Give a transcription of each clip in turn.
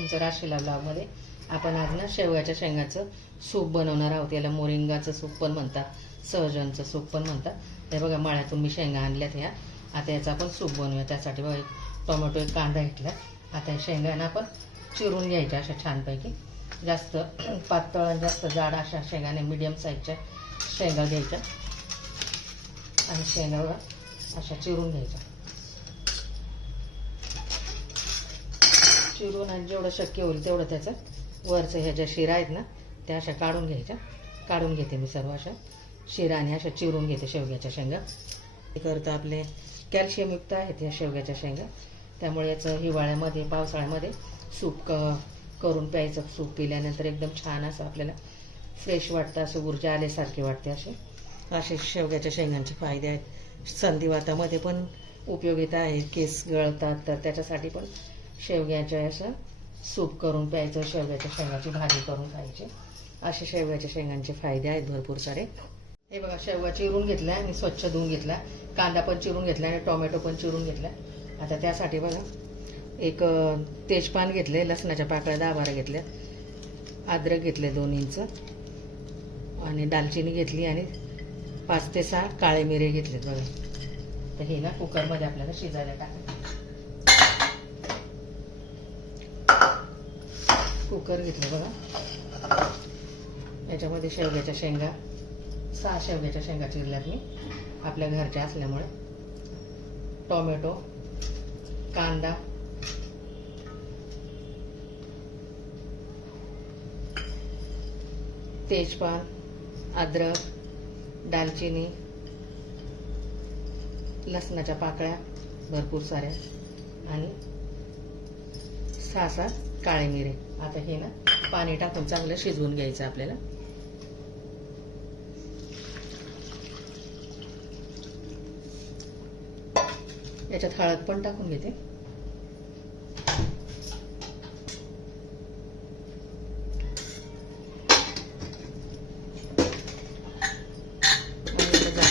तुमचं राशीला ब्लॉगमध्ये आपण आज ना शेवग्याच्या शेंगाचं सूप बनवणार आहोत. याला मोरिंगाचं सूप पण म्हणतात सहजनचं सूप पण म्हणतात. हे बघा माळ्यातून मी शेंगा आणल्यात ह्या. आता याचा आपण सूप बनवूया. त्यासाठी बघा एक टोमॅटो एक कांदा घेतला. आता या शेंगांना आपण चिरून घ्यायच्या अशा छानपैकी. जास्त पातळ आणि जास्त जाड अशा शेंगाने मिडियम साईजच्या शेंगा घ्यायच्या. आणि शेंगा अशा चिरून घ्यायच्या. चिरून आणि जेवढं शक्य होईल तेवढं त्याचं वरचं ह्या ज्या शिरा आहेत ना त्या अशा काढून घ्यायच्या. काढून घेते मी सर्व अशा शिरा आणि अशा चिरून घेते शेवग्याच्या शेंगा. हे करतं आपले कॅल्शियमयुक्त आहेत ह्या शेवग्याच्या शेंगा. त्यामुळे याचं हिवाळ्यामध्ये पावसाळ्यामध्ये सूप क करून प्यायचं. सूप पिल्यानंतर एकदम छान असं आपल्याला फ्रेश वाटतं असं ऊर्जा आल्यासारखी वाटते असे असे शेवग्याच्या शेंगांचे फायदे आहेत. संधिवातामध्ये पण उपयोगिता आहे. केस गळतात तर त्याच्यासाठी पण शेवग्याच्या असं सूप करून प्यायचं शेवग्याच्या शेंगाची भाजी करून खायची. असे शेवग्याच्या शेंगांचे फायदे आहेत भरपूर सारे. हे बघा शेवगा चिरून घेतला आणि स्वच्छ धुवून घेतला कांदा पण चिरून घेतला आणि टोमॅटो पण चिरून घेतला आता त्यासाठी बघा एक तेजपान घेतले लसणाच्या पाकळ्या दहा बारा घेतल्या अद्रक घेतले दोन इंच. आणि दालचिनी घेतली आणि पाच ते सहा काळे मिरे घेतलेत बघा. तर हे ना कुकरमध्ये आपल्याला शिजायला टाकायचं. कुकर घेतलं बघा. याच्यामध्ये शेवग्याच्या शेंगा सहा शेवग्याच्या शेंगा चिरल्यात मी आपल्या घरच्या असल्यामुळे. टोमॅटो कांदा. तेजपान अद्रक दालचिनी लसणाच्या पाकळ्या भरपूर साऱ्या आणि सहा सात काळे मिरे. आता हे ना पाणी टाकून चांगलं शिजवून घ्यायचं आपल्याला. याच्यात हळद पण टाकून घेते.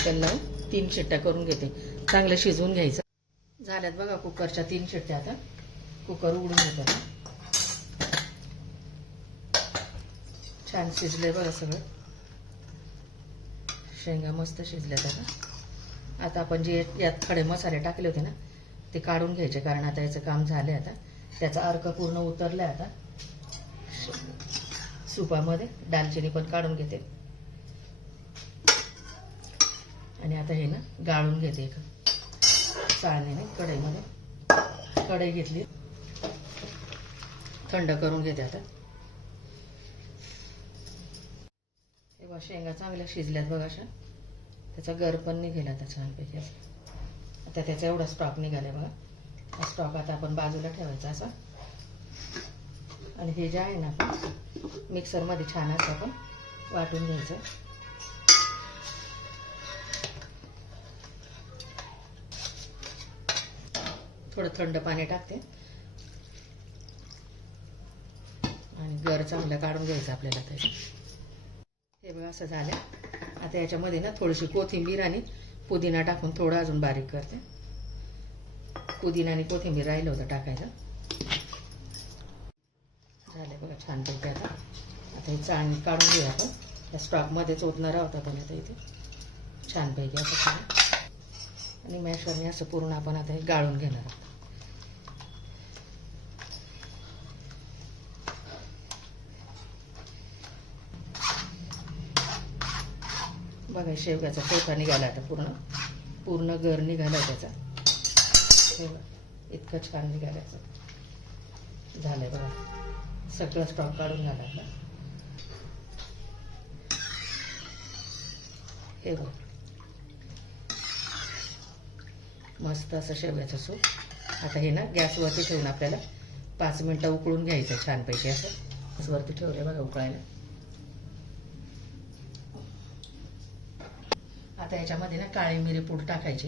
लावून तीन शिट्ट्या करून घेते. चांगलं शिजवून घ्यायचं. झाल्यात बघा कुकरच्या तीन शिट्ट्या आता. कुकर उघडून घेतात आता. छान शिजले बघा सगळं. शेंगा मस्त शिजल्यात आता. आता आपण जे यात खडे मसाले टाकले होते ना ते काढून घ्यायचे कारण आता याचं काम झालंय आता. त्याचा अर्क पूर्ण उतरलाय आता. सुपामध्ये दालचिनी पण काढून घेते. आणि आता हे ना गाळून घेते एक. चाळणीने कढईमध्ये. कढई घेतली. थंड करून घेते आता. किंवा बघा शेंगा चांगल्या शिजल्यात बघा अशा. त्याचा गर पण निघेला आता छानपैकी असं आता त्याचा एवढा स्टॉक निघाला बघा. हा स्टॉक आता आपण बाजूला ठेवायचा असा. आणि हे जे आहे ना आपण मिक्सरमध्ये छान असं आपण वाटून घ्यायचं. थोडं थंड पाणी टाकते. आणि गर चांगलं काढून घ्यायचं आपल्याला ते हे बघा असं झालं. आता याच्यामध्ये ना थोडीशी कोथिंबीर आणि पुदिना टाकून थोडं अजून बारीक करते. पुदिना आणि कोथिंबीर राहिलं होतं टाकायचं. झालं बघा छानपैकी आता. आता हे चाळणी काढून घेऊ आपण. या स्टॉकमध्येच ओतणारा आहोत पण आता इथे. छानपैकी असं आणि मॅशरने असं पूर्ण आपण आता हे गाळून घेणार आहोत. बघा शेवग्याचा टोका निघाला आता पूर्ण. पूर्ण गर निघाला त्याचा. हे इतकं छान निघाल्याचं झालंय बघा. सगळं स्टॉक काढून झाला आता. हे बघ. मस्त असं शेवग्याचं सूप. आता हे ना गॅसवरती ठेवून आपल्याला पाच मिनटं उकळून घ्यायचं छानपैकी असं. गॅसवरती ठेवलं बघा उकळायला. आता याच्यामध्ये ना काळी मिरी पूड टाकायचे.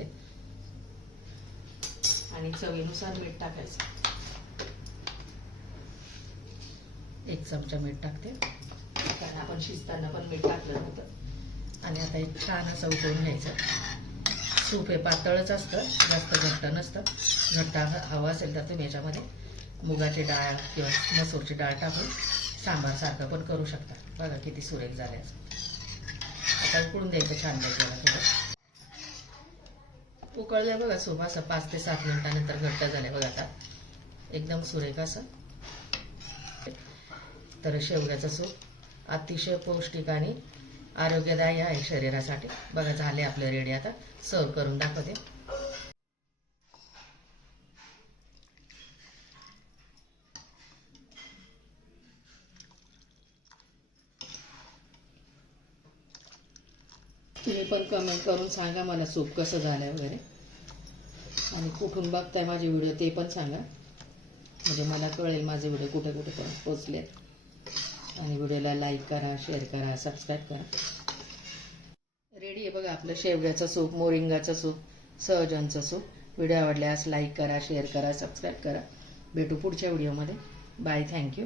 आणि चवीनुसार मीठ टाकायचं. एक चमचा मीठ टाकते. कारण आपण शिजताना पण मीठ टाकलं नव्हतं. आणि आता एक छान असं उकळून घ्यायचं. सूप हे पातळच असतं जास्त घट्ट नसतं. घट्ट हवं असेल तर तुम्ही याच्यामध्ये मुगाची डाळ किंवा मसूरची डाळ टाकून सांबार सारखं पण करू शकता. बघा किती सुरेख झाले आता उकळून द्यायचं छान द्यायचं थोडं. उकळलंय बघा सूप असं पाच ते सात मिनिटानंतर घट्ट झालंय बघा आता. एकदम सुरेख असं. तर शेवग्याचं सूप अतिशय पौष्टिक आणि आरोग्यदायी आहे शरीरासाठी. बघा झाले आपलं रेडी आता. सर्व करून दाखवते. तुम्ही पण कमेंट करून सांगा मला सूप कसं झालं वगैरे. आणि कुठून बघताय माझे व्हिडिओ ते पण सांगा. म्हणजे मला कळेल माझे व्हिडिओ कुठे कुठे पण पोचले आणि व्हिडिओला लाईक करा शेअर करा सबस्क्राईब करा. रेडी आहे बघा आपलं शेवग्याचं सूप मोरिंगाचं सूप सहजनचं सूप. व्हिडिओ आवडल्यास लाईक करा शेअर करा सबस्क्राईब करा. भेटू पुढच्या व्हिडिओमध्ये बाय थँक्यू